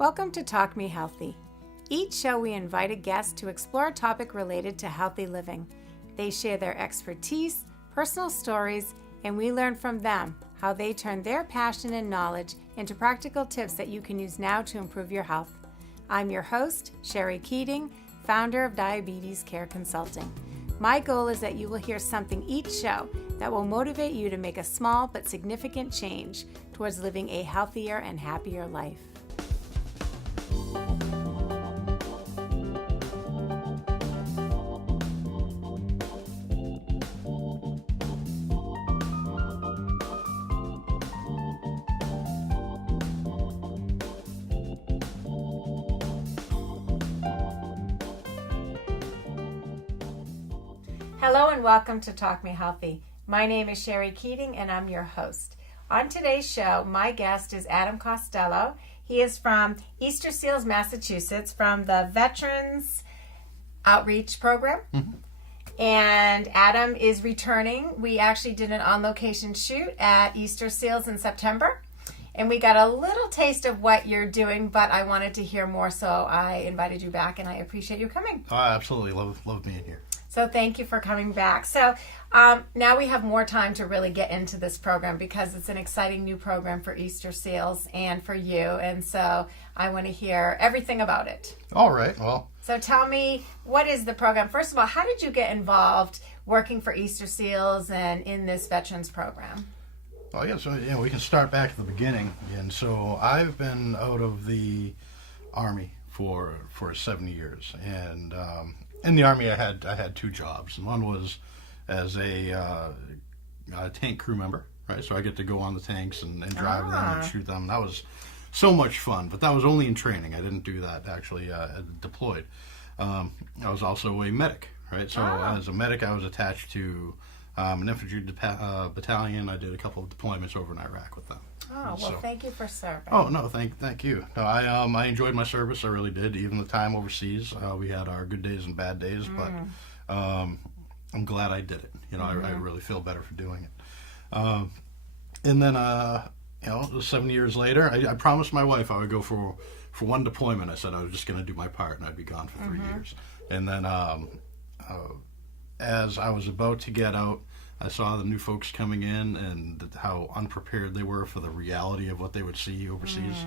Welcome to Talk Me Healthy. Each show we invite a guest to explore a topic related to healthy living. They share their expertise, personal stories, and we learn from them how they turn their passion and knowledge into practical tips that you can use now to improve your health. I'm your host, Sherry Keating, founder of Diabetes Care Consulting. My goal is that you will hear something each show that will motivate you to make a small but significant change towards living a healthier and happier life. Hello and welcome to Talk Me Healthy. My name is Sherry Keating and I'm your host. On today's show, my guest is Adam Costello. He is from Easter Seals, Massachusetts, from the Veterans Outreach Program. Mm-hmm. And Adam is returning. We actually did an on-location shoot at Easter Seals in September. And we got a little taste of what you're doing, but I wanted to hear more, so I invited you back, and I appreciate you coming. Oh, I absolutely love being here. So thank you for coming back. So now we have more time to really get into this program because it's an exciting new program for Easter Seals and for you. And so I want to hear everything about it. All right. Well. So tell me, what is the program? First of all, how did you get involved working for Easter Seals and in this veterans program? Well, yeah, so we can start back at the beginning. And so I've been out of the Army for 7 years. And in the Army, I had two jobs. And one was as a tank crew member, right? So I get to go on the tanks and drive them and shoot them. That was so much fun, but that was only in training. I didn't do that actually deployed. I was also a medic, right? So as a medic, I was attached to an infantry battalion. I did a couple of deployments over in Iraq with them. Oh, well, thank you for serving. Oh, no, thank you. No, I enjoyed my service. I really did. Even the time overseas, we had our good days and bad days, but I'm glad I did it. I really feel better for doing it. And then, 7 years later, I promised my wife I would go for one deployment. I said I was just going to do my part, and I'd be gone for 3 years. And then as I was about to get out, I saw the new folks coming in and how unprepared they were for the reality of what they would see overseas.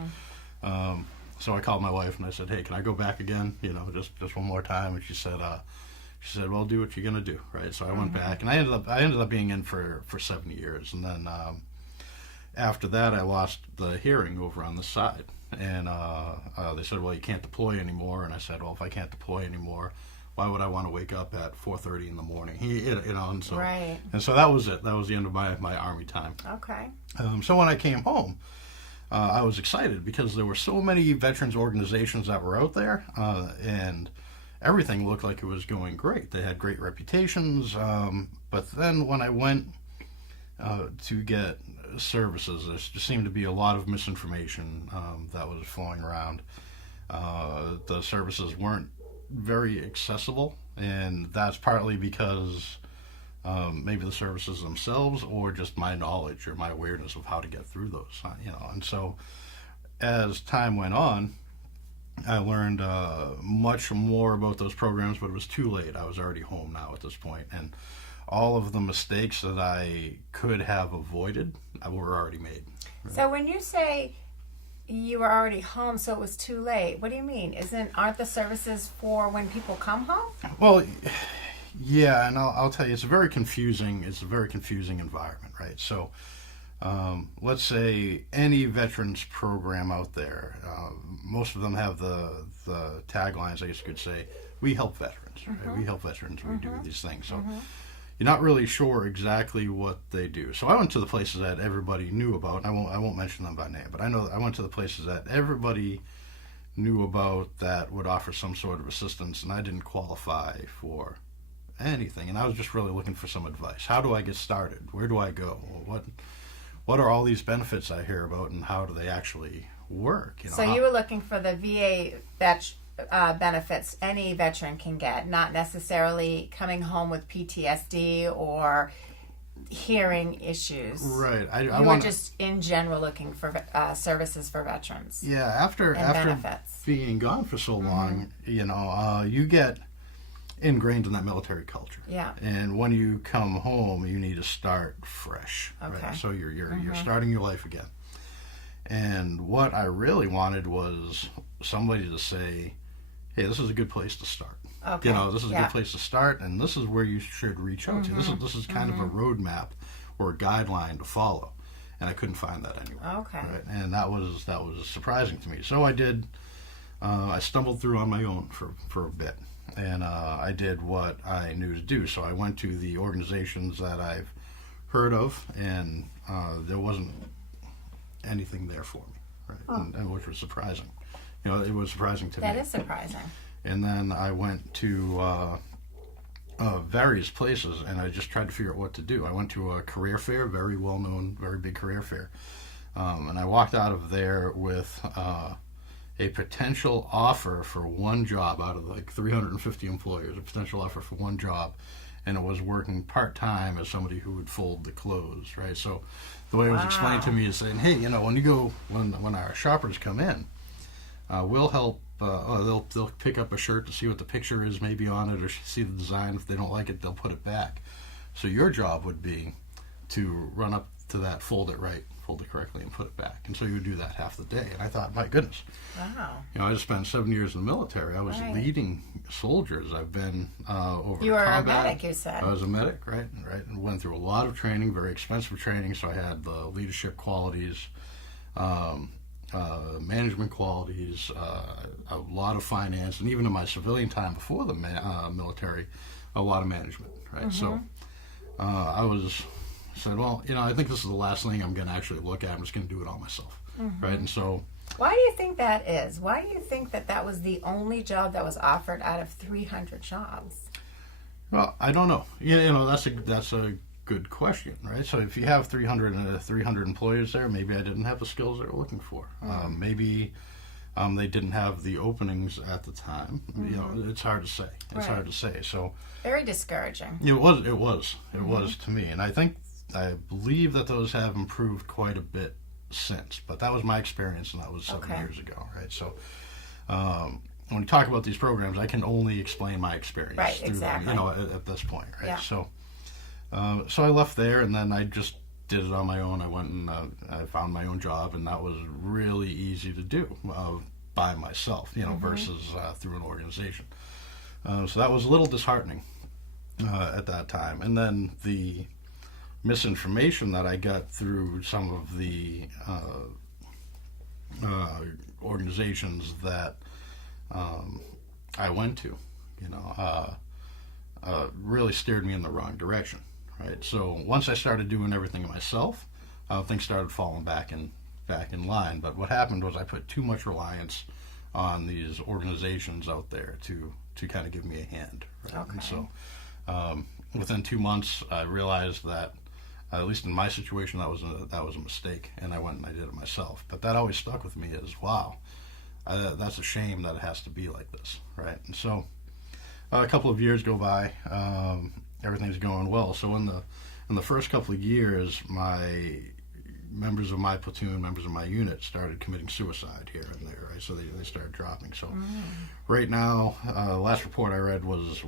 So I called my wife and I said, "Hey, can I go back again? Just one more time." And she said, "Well, do what you're gonna do, right?" So I went back, and I ended up being in for 7 years. And then after that, I lost the hearing over on the side, and they said, "Well, you can't deploy anymore." And I said, "Well, if I can't deploy anymore, why would I want to wake up at 4:30 in the morning?" And so right. And so that was it. That was the end of my Army time. Okay. So when I came home, I was excited because there were so many veterans organizations that were out there, and everything looked like it was going great. They had great reputations, but then when I went to get services, there just seemed to be a lot of misinformation that was flowing around. The services weren't very accessible, and that's partly because maybe the services themselves or just my knowledge or my awareness of how to get through those, and so as time went on, I learned much more about those programs, but it was too late. I was already home now at this point, and all of the mistakes that I could have avoided were already made. Right? So when you say you were already home, so it was too late, what do you mean? Aren't the services for when people come home? Well, yeah, and I'll tell you, it's a very confusing environment, right? So let's say any veterans program out there, most of them have the taglines, I guess you could say, "We help veterans," right? We help veterans, we do these things. So you're not really sure exactly what they do. So I went to the places that everybody knew about. I won't mention them by name, but I went to the places that everybody knew about that would offer some sort of assistance, and I didn't qualify for anything. And I was just really looking for some advice. How do I get started? Where do I go? What are all these benefits I hear about, and how do they actually work? So you were looking for the VA benefits any veteran can get, not necessarily coming home with PTSD or hearing issues. Right. You were just in general looking for services for veterans. Yeah, after benefits. Being gone for so long, you get ingrained in that military culture. Yeah. And when you come home, you need to start fresh. Okay. Right? So you're starting your life again. And what I really wanted was somebody to say, "Hey, this is a good place to start. Okay. This is a good place to start, and this is where you should reach out to. This is kind of a roadmap or a guideline to follow." And I couldn't find that anywhere. Okay. Right? And that was surprising to me. So I did. I stumbled through on my own for a bit, and I did what I knew to do. So I went to the organizations that I've heard of, and there wasn't anything there for me, right? And which was surprising. It was surprising to me. That is surprising. And then I went to various places, and I just tried to figure out what to do. I went to a career fair, very well-known, very big career fair, and I walked out of there with a potential offer for one job out of like 350 employers, a potential offer for one job, and it was working part-time as somebody who would fold the clothes, right? So the way it was explained to me is saying, "Hey, when our shoppers come in, we'll help. They'll pick up a shirt to see what the picture is maybe on it, or see the design. If they don't like it, they'll put it back. So your job would be to run up to that, fold it correctly, and put it back. And so you would do that half the day." And I thought, my goodness. Wow. I just spent 7 years in the military. I was leading soldiers. I've been over You were combat. a medic, you said. I was a medic, right? And went through a lot of training, very expensive training. So I had the leadership qualities, management qualities, a lot of finance, and even in my civilian time before the military, a lot of management, right? So I said, well, I think this is the last thing I'm going to actually look at. I'm just going to do it all myself, right? And so... Why do you think that is? Why do you think that was the only job that was offered out of 300 jobs? Well, I don't know. That's a good question, right? So if you have 300 employers there, maybe I didn't have the skills they were looking for. Maybe they didn't have the openings at the time. It's hard to say. It's hard to say. So very discouraging. It was to me, and I believe that those have improved quite a bit since. But that was my experience, and that was 7 years ago, right? So when we talk about these programs, I can only explain my experience, right? Through Exactly. them, at this point, right? Yeah. So I left there, and then I just did it on my own. I went and I found my own job, and that was really easy to do by myself, versus through an organization. So that was a little disheartening at that time. And then the misinformation that I got through some of the organizations that I went to, really steered me in the wrong direction. Right. So once I started doing everything myself, things started falling back in line. But what happened was I put too much reliance on these organizations out there to kind of give me a hand. Right? Okay. And so within 2 months, I realized that, at least in my situation, that was a mistake, and I went and I did it myself. But that always stuck with me as, wow, that's a shame that it has to be like this, right? And so a couple of years go by. Everything's going well. So in the first couple of years, my members of my platoon, members of my unit, started committing suicide here and there. Right, so they started dropping. So right now, the last report I read was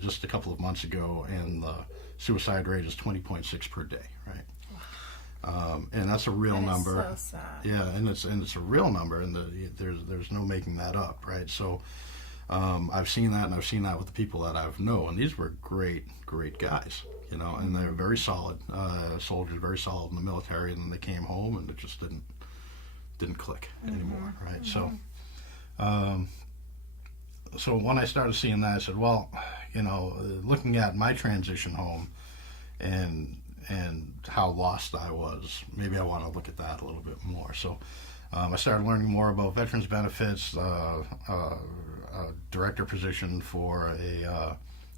just a couple of months ago, and the suicide rate is 20.6 per day. Right, and that's a real number. So sad. Yeah, and it's a real number, and there's no making that up. Right, so. I've seen that, and I've seen that with the people that I've known, and these were great guys, and they're very solid soldiers, very solid in the military, and then they came home, and it just didn't click anymore, right? So when I started seeing that, I said, well, looking at my transition home and how lost I was, maybe I want to look at that a little bit more. So I started learning more about veterans benefits, a director position for a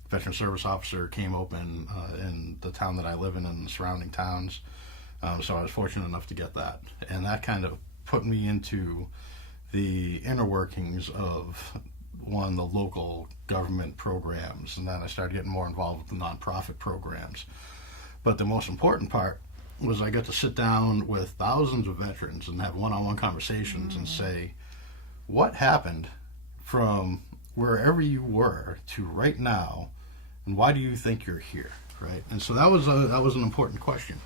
veteran service officer came open in the town that I live in and the surrounding towns. So I was fortunate enough to get that. And that kind of put me into the inner workings of, the local government programs. And then I started getting more involved with the nonprofit programs. But the most important part was I got to sit down with thousands of veterans and have one-on-one conversations and say, what happened from wherever you were to right now, and why do you think you're here, right? And so that was an important question.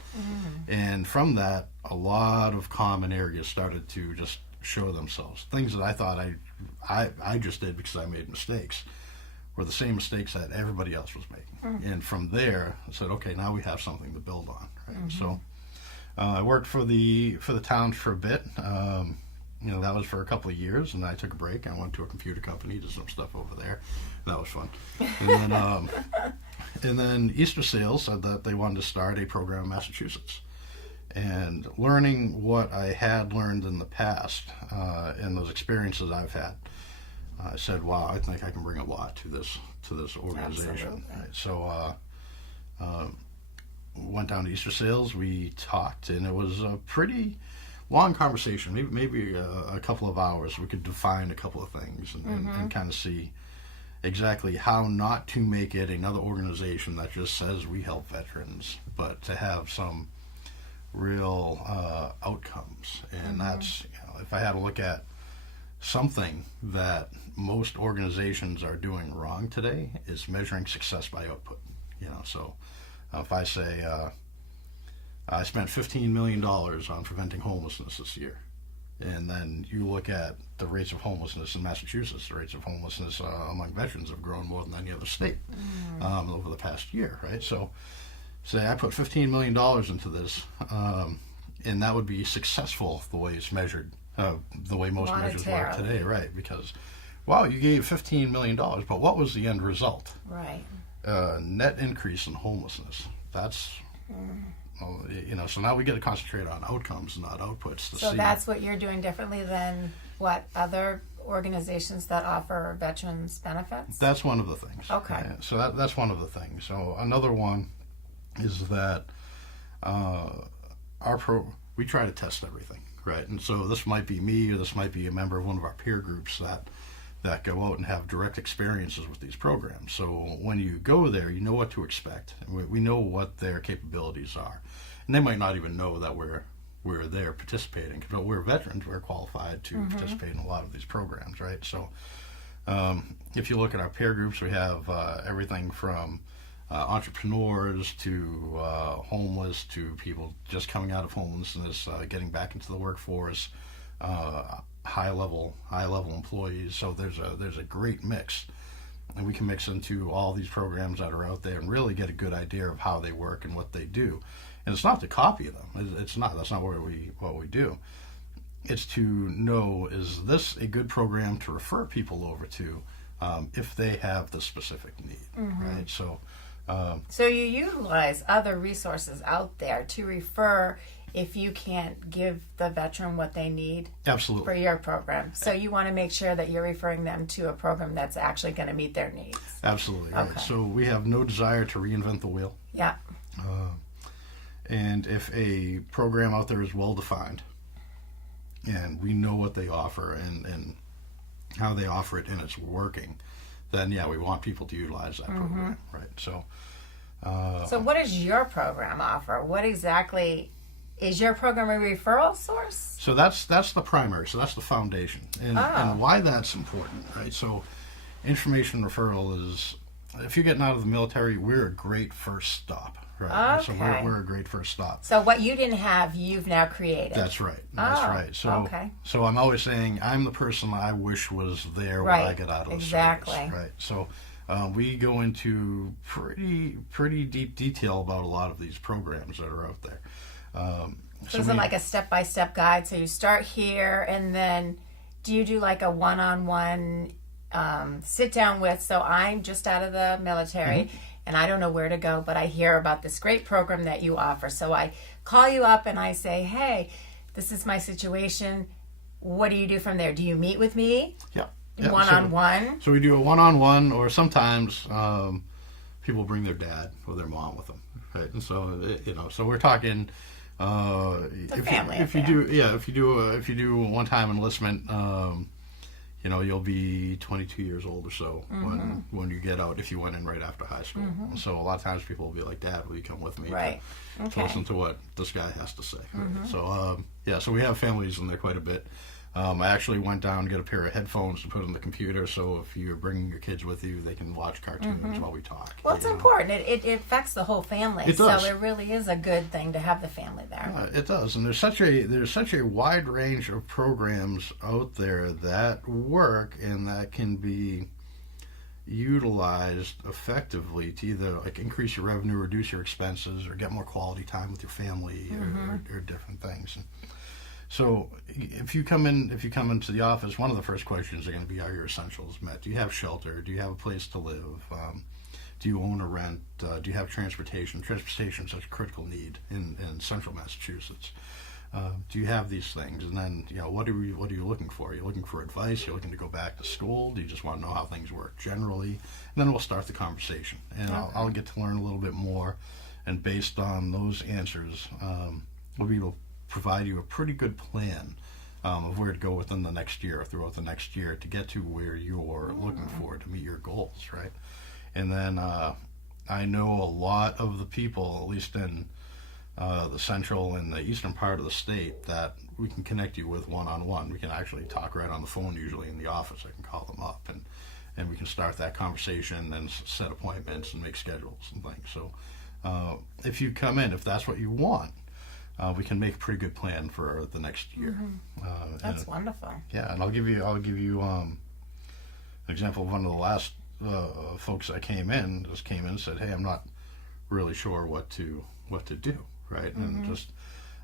And from that, a lot of common areas started to just show themselves. Things that I thought I just did because I made mistakes were the same mistakes that everybody else was making. And from there, I said, okay, now we have something to build on, right? So I worked for the town for a bit. That was for a couple of years, and I took a break. I went to a computer company, did some stuff over there. That was fun. And then Easter Sales said that they wanted to start a program in Massachusetts. And learning what I had learned in the past and those experiences I've had, I said, wow, I think I can bring a lot to this organization. Right? So went down to Easter Sales, we talked, and it was a pretty long conversation, maybe a couple of hours. We could define a couple of things and kind of see exactly how not to make it another organization that just says we help veterans, but to have some real outcomes. And that's, if I had to look at something that most organizations are doing wrong today, is measuring success by output. So if I say I spent $15 million on preventing homelessness this year, and then you look at the rates of homelessness in Massachusetts, the rates of homelessness among veterans have grown more than any other state over the past year, right? So say I put $15 million into this, and that would be successful the way it's measured, the way most measures work today, right? Because, wow, you gave $15 million, but what was the end result? Right. Net increase in homelessness. That's, so now we get to concentrate on outcomes, not outputs. So that's what you're doing differently than what other organizations that offer veterans benefits? That's one of the things. Okay. So that's one of the things. So another one is that we try to test everything, right? And so this might be me, or this might be a member of one of our peer groups that go out and have direct experiences with these programs. So when you go there, you know what to expect. We know what their capabilities are. And they might not even know that we're there participating, but we're veterans, we're qualified to participate in a lot of these programs, right? So if you look at our peer groups, we have everything from entrepreneurs to homeless to people just coming out of homelessness, getting back into the workforce, high level employees. So there's a great mix, and we can mix into all these programs that are out there and really get a good idea of how they work and what they do. And it's not to copy them. It's not. That's not what we do. It's to know, is this a good program to refer people over to if they have the specific need, right? So you utilize other resources out there to refer if you can't give the veteran what they need. Absolutely. For your program. So you want to make sure that you're referring them to a program that's actually going to meet their needs. Absolutely. Okay. Right. So we have no desire to reinvent the wheel. Yeah. And if a program out there is well defined and we know what they offer and how they offer it and it's working, then we want people to utilize that program, right? So what does your program offer? What exactly is your program? A referral source? So that's the primary. So that's the foundation, and why that's important, right? So information referral is, if you're getting out of the military, we're a great first stop, right? Okay. So we're a great first stop. So what you didn't have, you've now created. That's right. That's right. So so I'm always saying I'm the person I wish was there when I get out of the service, right? So we go into pretty deep detail about a lot of these programs that are out there. So is it like a step-by-step guide? So you start here, and then do you do like a one-on-one sit down with? So I'm just out of the military, and I don't know where to go, but I hear about this great program that you offer. So I call you up and I say, hey, this is my situation. What do you do from there? Do you meet with me? Yeah. One-on-one? So we do a one-on-one, or sometimes people bring their dad or their mom with them, right? And so so we're talking. If you do a one-time enlistment, you'll be 22 years old or so when you get out, if you went in right after high school. So a lot of times people will be like, Dad, will you come with me to listen to what this guy has to say? Right? So, so we have families in there quite a bit. I actually went down to get a pair of headphones to put on the computer, so if you're bringing your kids with you, they can watch cartoons while we talk. Well, it's important. It affects the whole family. It does. So it really is a good thing to have the family there. It does, and there's such a wide range of programs out there that work and that can be utilized effectively to either like increase your revenue, reduce your expenses, or get more quality time with your family, or different things. So if you come into the office, one of the first questions are going to be, are your essentials met? Do you have shelter? Do you have a place to live? Do you own or rent? Do you have transportation? Transportation is such a critical need in central Massachusetts. Do you have these things? And then, what are you looking for? Are you looking for advice? You're looking to go back to school? Do you just want to know how things work generally? And then we'll start the conversation. And I'll get to learn a little bit more. And based on those answers, we'll be able to provide you a pretty good plan of where to go within the next year, throughout the next year, to get to where you're looking for to meet your goals, right? And then I know a lot of the people, at least in the central and the eastern part of the state, that we can connect you with one-on-one. We can actually talk right on the phone, usually in the office. I can call them up, and we can start that conversation and set appointments and make schedules and things. So if you come in, if that's what you want, we can make a pretty good plan for the next year. That's wonderful. Yeah, and I'll give you an example of one of the last folks that came in and said, "Hey, I'm not really sure what to do." Right, and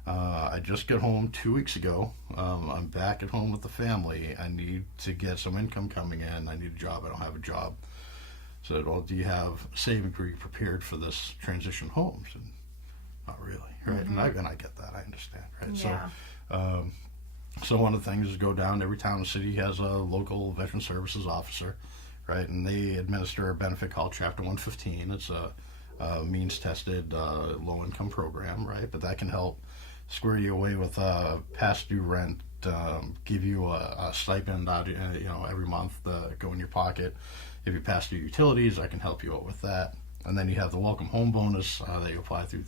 I just got home 2 weeks ago. I'm back at home with the family. I need to get some income coming in. I need a job. I don't have a job. Said, "Well, do you have savings prepared for this transition home?" Said, "Not really." Right, and I get that. I understand. Right, Yeah. so one of the things is go down. Every town and city has a local veteran services officer, right, and they administer a benefit called Chapter 115. It's a means-tested low-income program, right? But that can help square you away with past due rent, give you a stipend out, every month, go in your pocket. If you pass due utilities, I can help you out with that. And then you have the welcome home bonus that you apply through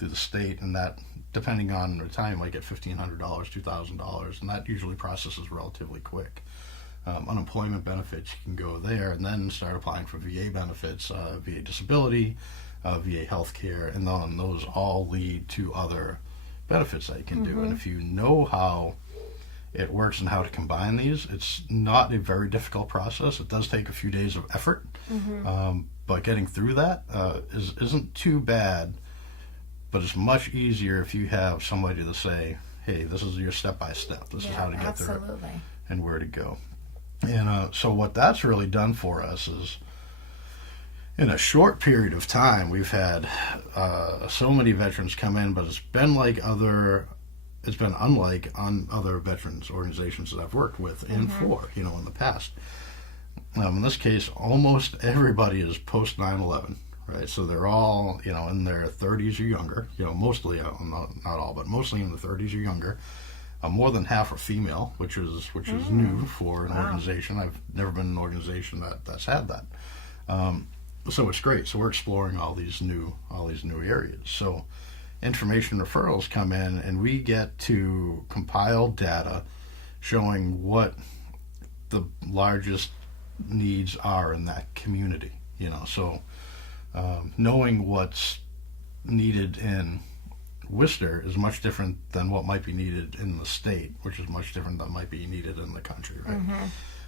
the state, and that, depending on the time, you might get $1,500, $2,000, and that usually processes relatively quick. Unemployment benefits, you can go there and then start applying for VA benefits, VA disability, VA health care, and then those all lead to other benefits that you can do. And if you know how it works and how to combine these, it's not a very difficult process. It does take a few days of effort, but getting through that isn't too bad, but it's much easier if you have somebody to say, "Hey, this is your step-by-step. This is how to get through it and where to go." And so what that's really done for us is, in a short period of time, we've had so many veterans come in, but it's been unlike on other veterans organizations that I've worked with and for, in the past. In this case, almost everybody is post 9/11, right? So they're all, in their 30s or younger, mostly, not all, but mostly in the 30s or younger. More than half are female, which is new for an organization. I've never been in an organization that's had that. So it's great. So we're exploring all these new areas. So information referrals come in, and we get to compile data showing what the largest needs are in that community. So knowing what's needed in Worcester is much different than what might be needed in the state, which is much different than might be needed in the country, right?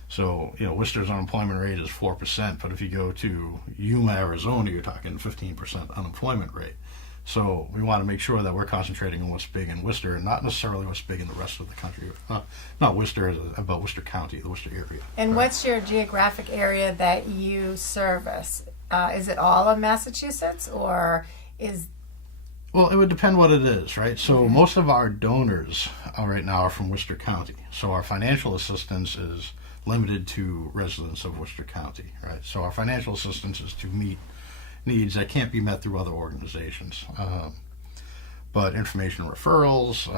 So, Worcester's unemployment rate is 4%, but if you go to Yuma, Arizona, you're talking 15% unemployment rate. So we want to make sure that we're concentrating on what's big in Worcester and not necessarily what's big in the rest of the country. Not Worcester, but Worcester County, the Worcester area. And what's your geographic area that you service? Is it all of Massachusetts, or is... Well, it would depend what it is, right? So most of our donors right now are from Worcester County. So our financial assistance is limited to residents of Worcester County, right? So our financial assistance is to meet needs that can't be met through other organizations. But information referrals,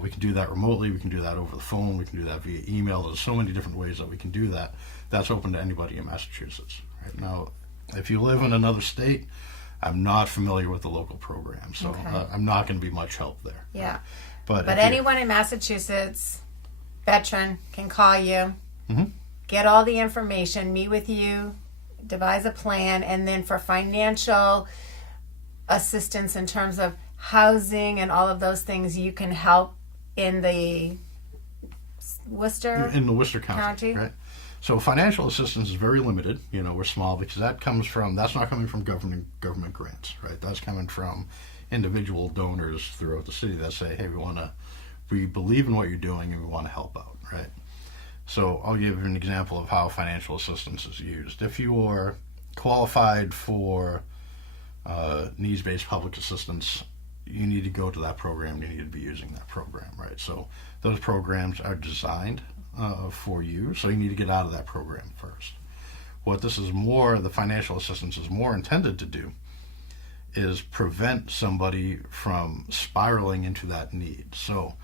we can do that remotely. We can do that over the phone. We can do that via email. There's so many different ways that we can do that. That's open to anybody in Massachusetts. Right now, if you live in another state, I'm not familiar with the local program, so I'm not going to be much help there. Yeah. Right? But anyone in Massachusetts, veteran, can call you, mm-hmm. get all the information, meet with you, devise a plan, and then for financial assistance in terms of housing and all of those things, you can help in the Worcester County, right? So financial assistance is very limited. We're small because that's not coming from government grants, right? That's coming from individual donors throughout the city that say, hey, we believe in what you're doing and we want to help out, right? So I'll give you an example of how financial assistance is used. If you are qualified for needs-based public assistance, you need to go to that program. You need to be using that program, right? So those programs are designed for you, so you need to get out of that program first. What the financial assistance is more intended to do is prevent somebody from spiraling into that need. So,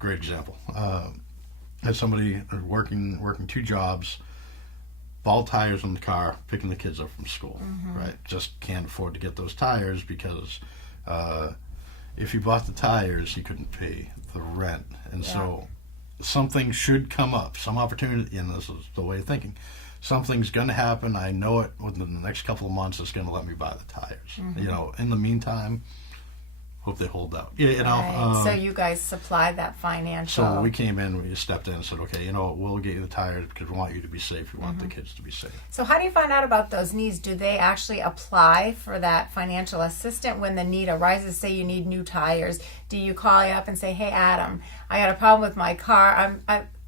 great example. Had somebody working 2 jobs, bald tires on the car, picking the kids up from school, mm-hmm. right? Just can't afford to get those tires because if you bought the tires, you couldn't pay the rent. And so something should come up, some opportunity, and this is the way of thinking. Something's going to happen. I know it within the next couple of months. It's going to let me buy the tires. Mm-hmm. In the meantime, hope they hold out. Right. So you guys supplied that financial. So we came in, we stepped in and said, okay, we'll get you the tires because we want you to be safe. We want mm-hmm. the kids to be safe. So how do you find out about those needs? Do they actually apply for that financial assistant when the need arises? Say you need new tires. Do you call you up and say, hey, Adam, I got a problem with my car.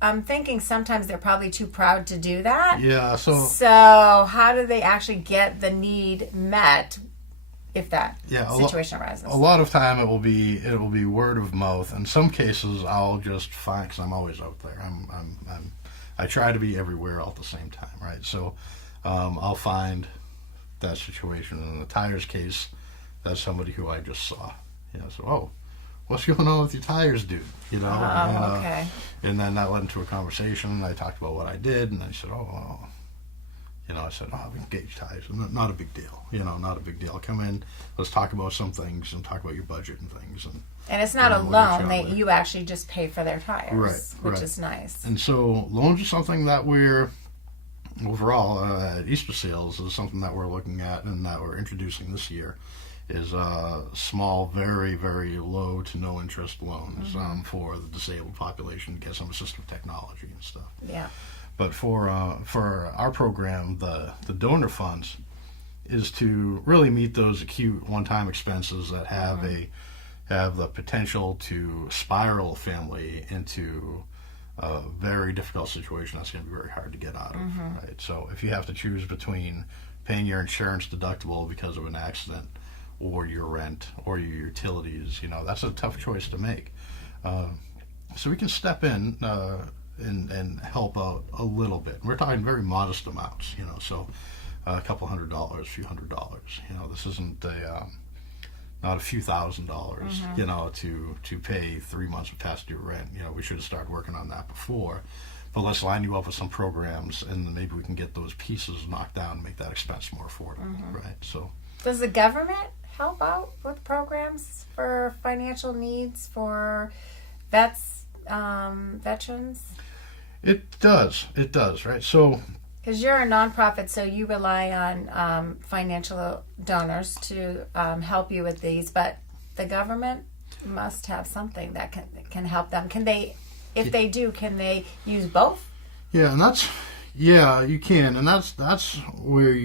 I'm thinking sometimes they're probably too proud to do that. Yeah. So how do they actually get the need met if that situation arises? A lot of time it will be word of mouth. In some cases, I'll just find, because I'm always out there. I try to be everywhere all at the same time, right? So I'll find that situation. In the tires case, that's somebody who I just saw. So what's going on with your tires, dude? Okay. And then that led into a conversation. I talked about what I did, and I said, I said, we can get your tires. Not a big deal. Not a big deal. Come in, let's talk about some things and talk about your budget and things. And it's not a loan. You actually just pay for their tires, which is nice. And so loans are something that we're, overall, at Easter Sales is something that we're looking at and that we're introducing this year. Is small, very, very low to no interest loans mm-hmm. For the disabled population to get some assistive technology and stuff. Yeah. But for our program, the donor funds is to really meet those acute one-time expenses that have the potential to spiral a family into a very difficult situation that's going to be very hard to get out of. Mm-hmm. Right? So if you have to choose between paying your insurance deductible because of an accident, or your rent, or your utilities, that's a tough choice to make. So we can step in and help out a little bit. We're talking very modest amounts, so a couple $100, a few $100. This isn't not a few $1,000s, mm-hmm. To pay 3 months of past due rent. We should have started working on that before. But let's line you up with some programs, and then maybe we can get those pieces knocked down and make that expense more affordable, mm-hmm. right? So, does the government help out with programs for financial needs for veterans? It does, right? So, because you're a nonprofit, so you rely on financial donors to help you with these, but the government must have something that can help them. Can they, if they do, can they use both? Yeah, and you can, and that's where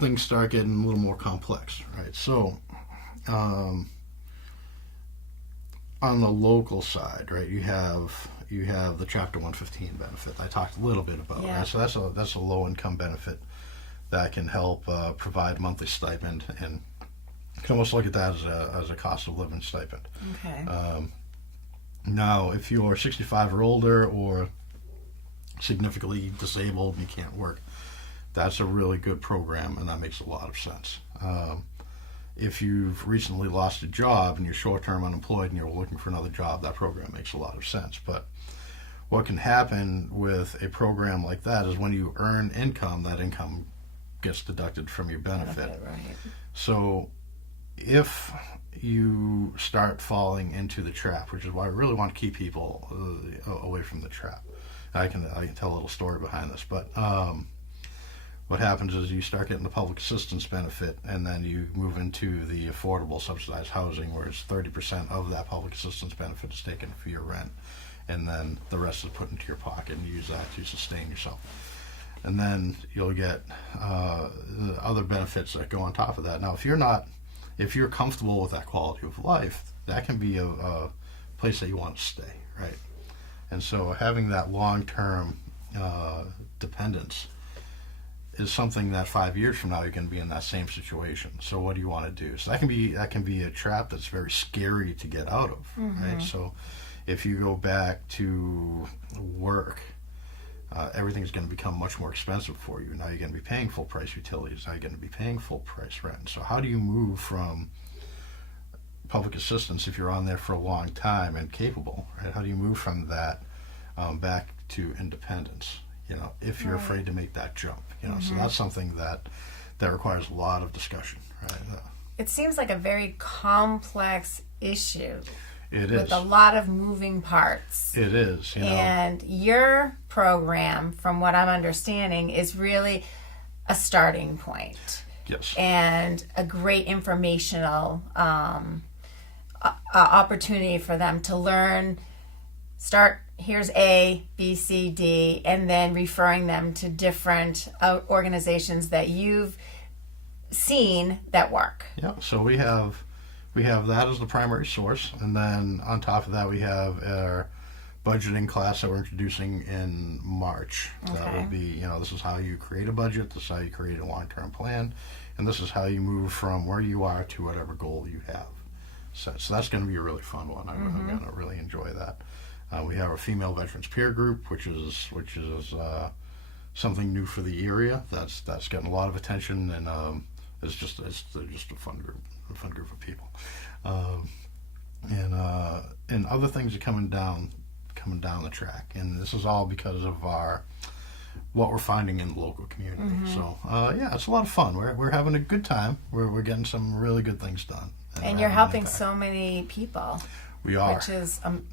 things start getting a little more complex, right? So, on the local side, right, you have the Chapter 115 benefit I talked a little bit about. Yeah. Right? So that's a low income benefit that can help provide monthly stipend, and you can almost look at that as a cost of living stipend. Okay. Now, if you're 65 or older or significantly disabled and you can't work, that's a really good program, and that makes a lot of sense. if you've recently lost a job and you're short-term unemployed and you're looking for another job, that program makes a lot of sense. But what can happen with a program like that is when you earn income, that income gets deducted from your benefit. Right. So if you start falling into the trap, which is why I really want to keep people away from the trap. I can tell a little story behind this, but what happens is you start getting the public assistance benefit, and then you move into the affordable subsidized housing, where it's 30% of that public assistance benefit is taken for your rent, and then the rest is put into your pocket, and you use that to sustain yourself. And then you'll get the other benefits that go on top of that. Now, if you're comfortable with that quality of life, that can be a place that you want to stay, right? And so having that long-term dependence is something that 5 years from now you're going to be in that same situation. So what do you want to do? So that can be a trap that's very scary to get out of, right? So if you go back to work, everything's going to become much more expensive for you. Now you're going to be paying full price utilities. Now you're going to be paying full price rent. So how do you move from public assistance, if you're on there for a long time and capable, right? How do you move from that back to independence? If you're afraid to make that jump, so that's something that requires a lot of discussion, right? It seems like a very complex issue. It with is. a lot of moving parts. It is. And your program, from what I'm understanding, is really a starting point. Yes. And a great informational opportunity for them to learn. Here's A, B, C, D, and then referring them to different organizations that you've seen that work. Yeah. So we have that as the primary source, and then on top of that we have our budgeting class that we're introducing in March. Okay. That will be, this is how you create a budget, this is how you create a long-term plan, and this is how you move from where you are to whatever goal you have. So that's going to be a really fun one. I'm going to really enjoy that. We have our female veterans peer group, which is something new for the area. That's getting a lot of attention, and it's just a fun group of people. And other things are coming down the track, and this is all because of what we're finding in the local community. So it's a lot of fun. We're having a good time. We're getting some really good things done, and you're helping so many people. We are,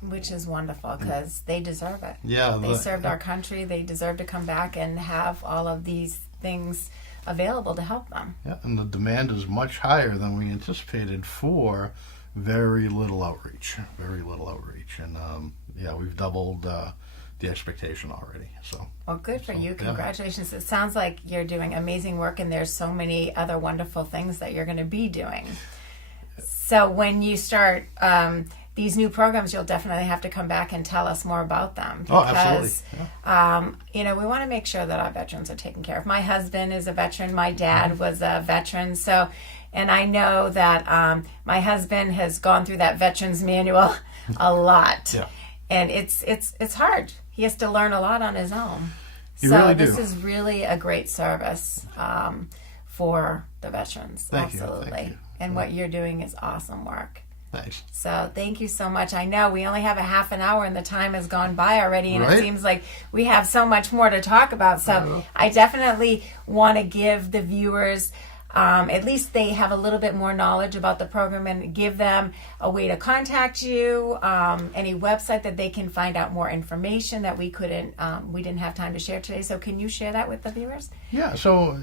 which is wonderful, because they deserve it. Yeah, they served our country. They deserve to come back and have all of these things available to help them. Yeah, and the demand is much higher than we anticipated for very little outreach. And we've doubled the expectation already. So well, good for you. Congratulations. Yeah. It sounds like you're doing amazing work, and there's so many other wonderful things that you're going to be doing. So when you start these new programs, you'll definitely have to come back and tell us more about them. Because, we want to make sure that our veterans are taken care of. My husband is a veteran. My dad was a veteran. So, and I know that my husband has gone through that veterans manual a lot. Yeah. And it's hard. He has to learn a lot on his own. This is really a great service for the veterans. Thank Absolutely. You. And what you're doing is awesome work. Thanks. So thank you so much. I know we only have a half an hour and the time has gone by already, and right? It seems like we have so much more to talk about. So I definitely want to give the viewers, at least they have a little bit more knowledge about the program, and give them a way to contact you, any website that they can find out more information that we didn't have time to share today. So can you share that with the viewers? Yeah, so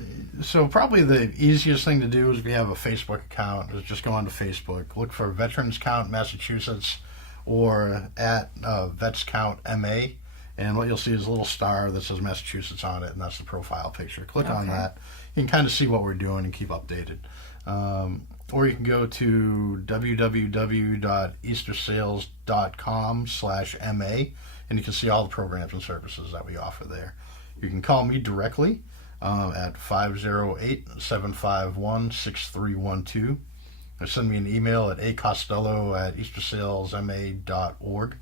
probably the easiest thing to do is if you have a Facebook account, is just go onto Facebook, look for Veterans Count Massachusetts or at Vets Count MA, and what you'll see is a little star that says Massachusetts on it, and that's the profile picture. Click on that. You can kind of see what we're doing and keep updated. Or you can go to www.eastersales.com/MA, and you can see all the programs and services that we offer there. You can call me directly at 508-751-6312. Or send me an email at acostello@eastersalesma.org.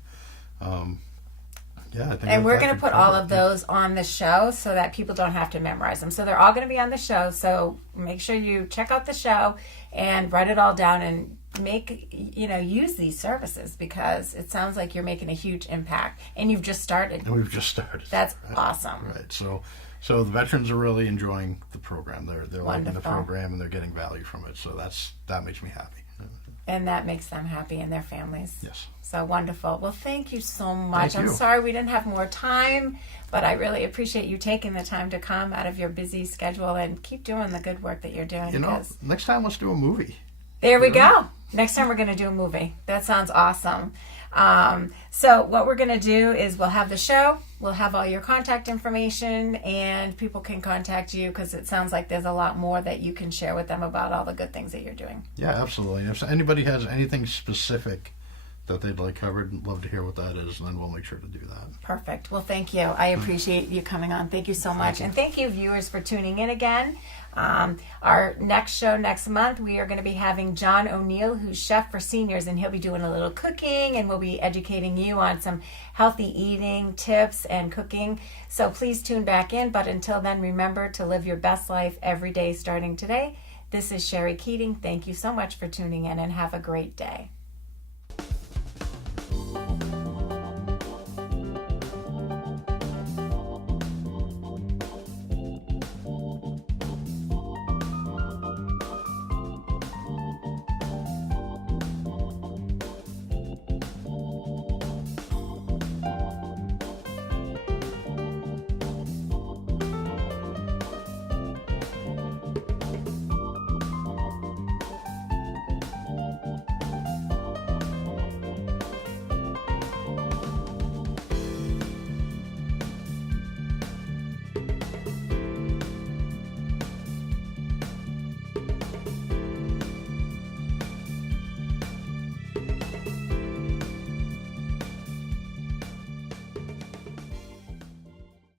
Yeah, I think And we're that going to could put cover all it. of those on the show so that people don't have to memorize them. So they're all going to be on the show. So make sure you check out the show and write it all down and use these services, because it sounds like you're making a huge impact and you've just started. And we've just started. That's right? awesome. Right. So the veterans are really enjoying the program. They're liking the Wonderful. program and they're getting value from it. So that makes me happy. And that makes them happy and their families. Yes. So wonderful. Well, thank you so much. Thank I'm you. sorry we didn't have more time, but I really appreciate you taking the time to come out of your busy schedule and keep doing the good work that you're doing. Next time let's do a movie. There we go. Next time we're going to do a movie. That sounds awesome. So what we're going to do is we'll have the show, we'll have all your contact information, and people can contact you, because it sounds like there's a lot more that you can share with them about all the good things that you're doing. Yeah, absolutely. If anybody has anything specific that they'd like covered, I'd love to hear what that is, and then we'll make sure to do that. Perfect. Well, thank you. I appreciate you coming on. Thank you so much. And thank you, viewers, for tuning in again. Our next show next month, we are going to be having John O'Neill, who's chef for seniors, and he'll be doing a little cooking, and we'll be educating you on some healthy eating tips and cooking. So please tune back in. But until then, remember to live your best life every day starting today. This is Sherry Keating. Thank you so much for tuning in, and have a great day.